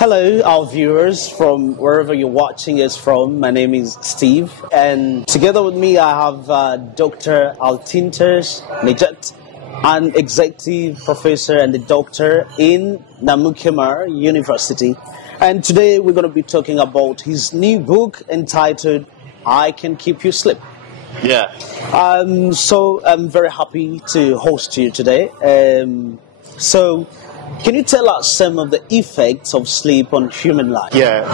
Hello, our viewers from wherever you're watching us from. My name is Steve, and together with me I have Dr. Altinters Nejat, an executive professor and a doctor in Namukemar University. And today we're going to be talking about his new book entitled I Can Keep You Sleep. Yeah. So I'm very happy to host you today. So can you tell us some of the effects of sleep on human life? Yeah,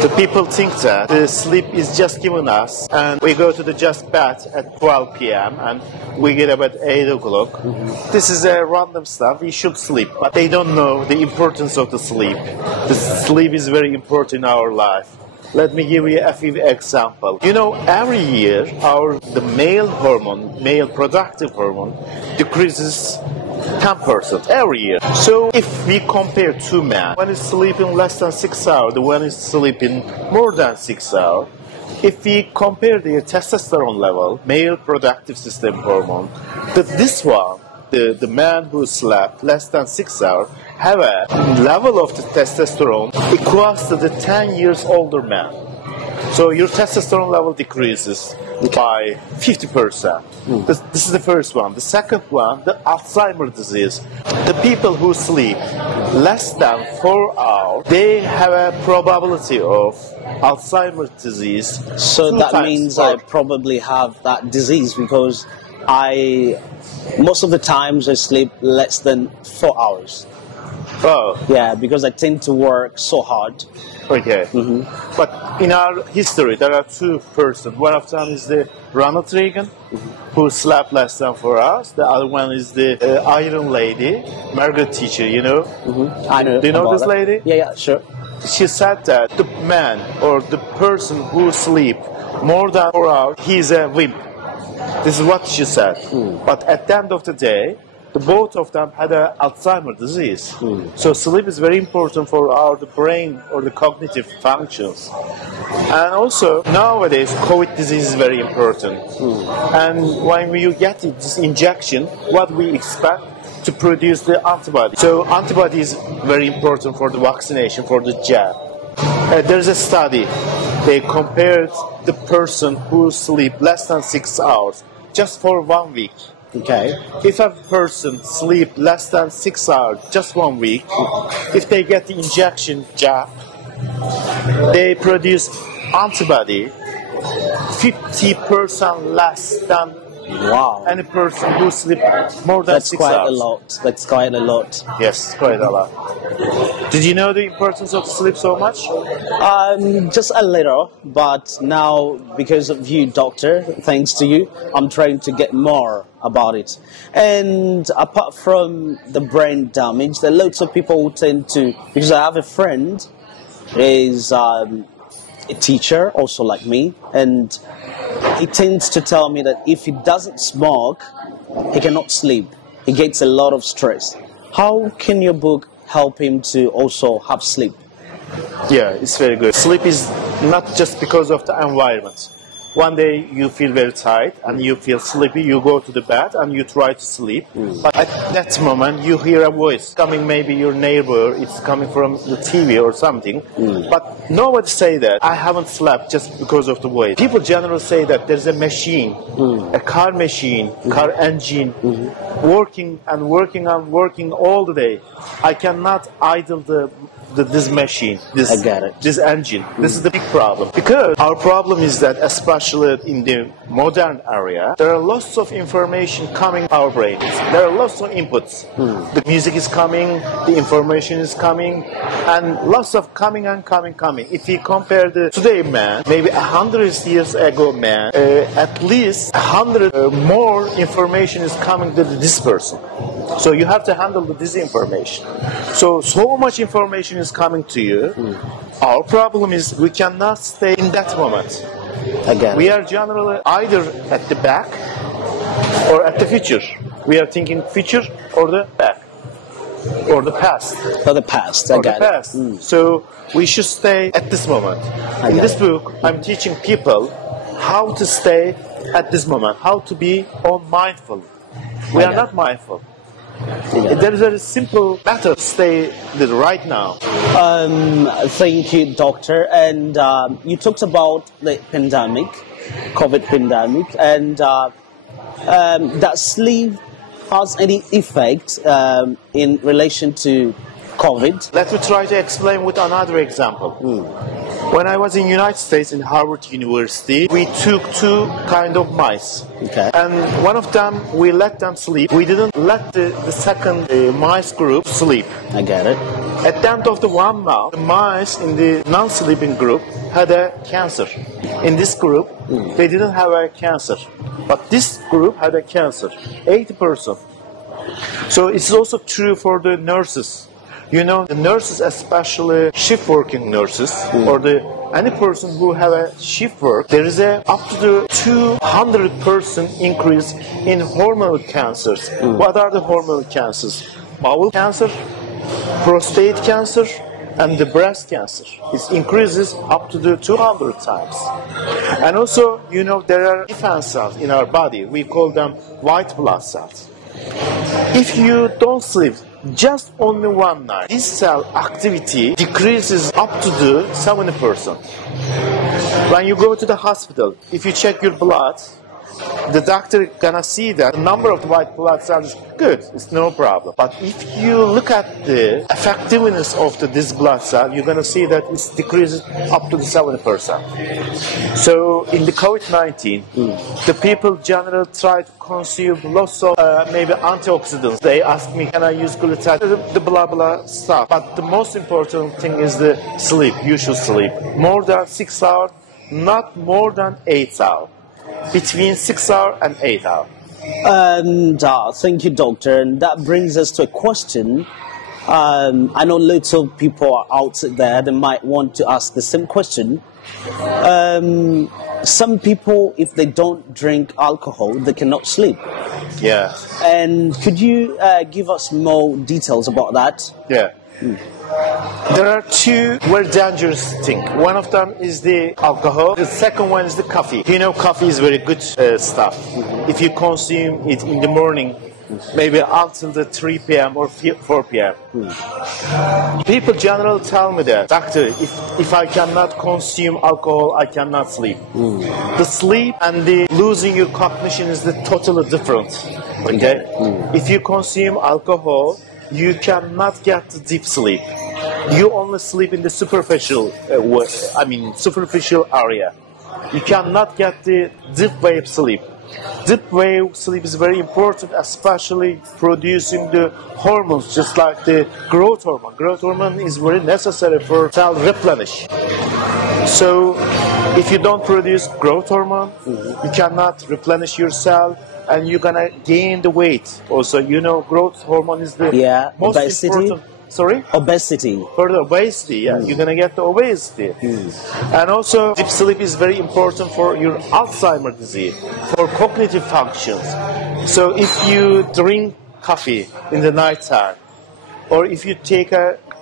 the people think that the sleep is just given us, and we go to the just bed at 12 p.m. and we get up at 8 o'clock. Mm-hmm. This is a random stuff. We should sleep, but they don't know the importance of the sleep. The sleep is very important in our life. Let me give you a few examples. Every year the male productive hormone decreases 10% every year. So if we compare two men, one is sleeping less than 6 hours, the one is sleeping more than 6 hours. If we compare their testosterone level, male productive system hormone, this one, the man who slept less than 6 hours, have a level of the testosterone equals to the 10 years older man. So your testosterone level decreases by 50%. This is the first one. The second one, the Alzheimer's disease. The people who sleep less than 4 hours, they have a probability of Alzheimer's disease. So that means I probably have that disease because most of the times I sleep less than 4 hours. Oh. Yeah, because I tend to work so hard. Okay. Mm-hmm. But in our history, there are two persons. One of them is the Ronald Reagan, who slept less than 4 hours. The other one is the Iron Lady, Margaret Thatcher, Mm-hmm. I know. Do you know this lady? Yeah, sure. She said that the man or the person who sleep more than 4 hours, he's a wimp. This is what she said. But at the end of the day, both of them had Alzheimer's disease. So sleep is very important for the brain or the cognitive functions. And also, nowadays, COVID disease is very important. And when you get this injection, what we expect to produce the antibody. So antibody is very important for the vaccination, for the jab. There's a study. They compared the person who sleep less than 6 hours just for 1 week. Okay. If a person sleep less than 6 hours, just 1 week, if they get the injection jab, they produce antibody 50% less than any person who sleep more than 6 hours. That's quite a lot. Yes, quite a lot. Did you know the importance of sleep so much? Just a little, but now because of you, doctor, thanks to you, I'm trying to get more about it. And apart from the brain damage, there are lots of people who tend to, because I have a friend, is a teacher, also like me, and he tends to tell me that if he doesn't smoke, he cannot sleep. He gets a lot of stress. How can your book help him to also have sleep? Yeah, it's very good. Sleep is not just because of the environment. One day you feel very tired and you feel sleepy, you go to the bed and you try to sleep. But at that moment you hear a voice coming, maybe your neighbor, it's coming from the TV or something. But nobody say that I haven't slept just because of the voice. People generally say that there's a machine, a car machine, car engine, working and working and working all the day. I cannot idle this machine, this engine. This is the big problem. Because our problem is that, especially in the modern area, there are lots of information coming our brains. There are lots of inputs. The music is coming, the information is coming, and lots of coming and coming. If you compare the today man, maybe 100 years ago man, at least 100 more information is coming to this person. So you have to handle this information. So much information is coming to you. Our problem is we cannot stay in that moment. Again. We are generally either at the back or at the future. We are thinking future or the back or the past. Or the past. So we should stay at this moment. In this book, I'm teaching people how to stay at this moment, how to be mindful. We are not mindful. There is a simple method to stay right now. Thank you, doctor. And you talked about the pandemic, COVID pandemic, and that sleep has any effect in relation to COVID? Let me try to explain with another example. When I was in United States in Harvard University, we took two kind of mice. Okay. And one of them, we let them sleep. We didn't let the second mice group sleep. I get it. At the end of the 1 month, the mice in the non-sleeping group had a cancer. In this group, they didn't have a cancer. But this group had a cancer, 80%. So it's also true for the nurses. You know, the nurses, especially shift-working nurses, or any person who have a shift work, there is a up to the 200% increase in hormonal cancers. What are the hormonal cancers? Bowel cancer, prostate cancer, and the breast cancer. It increases up to the 200 times. And also, you know, there are defense cells in our body. We call them white blood cells. If you don't sleep just only one night, this cell activity decreases up to the 70%. When you go to the hospital, if you check your blood, the doctor gonna see that the number of white blood cells is good, it's no problem. But if you look at the effectiveness of this blood cell, you're gonna see that it decreases up to the 70%. So in the COVID-19, the people generally try to consume lots of maybe antioxidants. They ask me, can I use glutathione? The blah blah stuff. But the most important thing is the sleep. You should sleep more than 6 hours, not more than 8 hours. Between 6 hours and 8 hours. And thank you, doctor. And that brings us to a question. I know lots of people are out there that might want to ask the same question. Some people, if they don't drink alcohol, they cannot sleep. Yeah. And could you give us more details about that? Yeah. There are two very dangerous things. One of them is the alcohol. The second one is the coffee. You know, coffee is very good stuff. If you consume it in the morning, maybe until the 3 p.m. or 4 p.m. People generally tell me that, doctor, if I cannot consume alcohol, I cannot sleep. The sleep and the losing your cognition is totally different. Okay? If you consume alcohol, you cannot get the deep sleep. You only sleep in the superficial area. You cannot get the deep wave sleep. Deep wave sleep is very important, especially producing the hormones, just like the growth hormone. Growth hormone is very necessary for cell replenish. So, if you don't produce growth hormone, you cannot replenish your cell, and you're gonna gain the weight. Also, you know, growth hormone is the most important. Sorry? Obesity. For the obesity, yeah. You're going to get the obesity. And also, deep sleep is very important for your Alzheimer's disease, for cognitive functions. So if you drink coffee in the night time, or if you take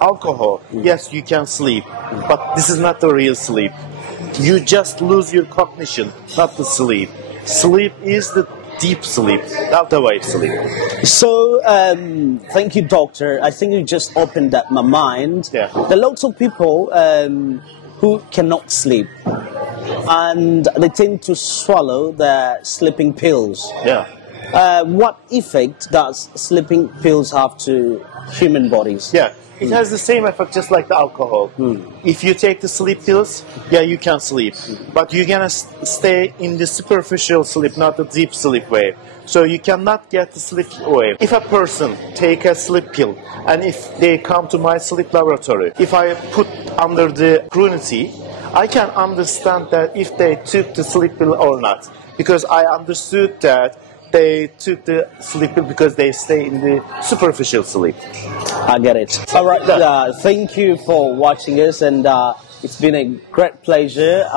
alcohol, yes, you can sleep. But this is not the real sleep. You just lose your cognition, not the sleep. Sleep is the deep sleep, not the wave sleep. So, thank you, doctor. I think you just opened up my mind. Yeah. There are lots of people who cannot sleep, and they tend to swallow their sleeping pills. Yeah. What effect does sleeping pills have to human bodies? Yeah. It has the same effect just like the alcohol. If you take the sleep pills, yeah, you can sleep. But you're going to stay in the superficial sleep, not the deep sleep wave. So you cannot get the sleep wave. If a person take a sleep pill, and if they come to my sleep laboratory, if I put under the scrutiny, I can understand that if they took the sleep pill or not. Because I understood that they took the sleep pill because they stay in the superficial sleep. I get it. All right. Thank you for watching us, and it's been a great pleasure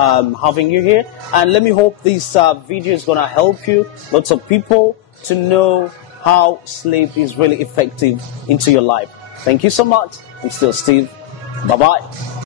having you here. And let me hope this video is going to help you, lots of people, to know how sleep is really effective into your life. Thank you so much. I'm still Steve. Bye-bye.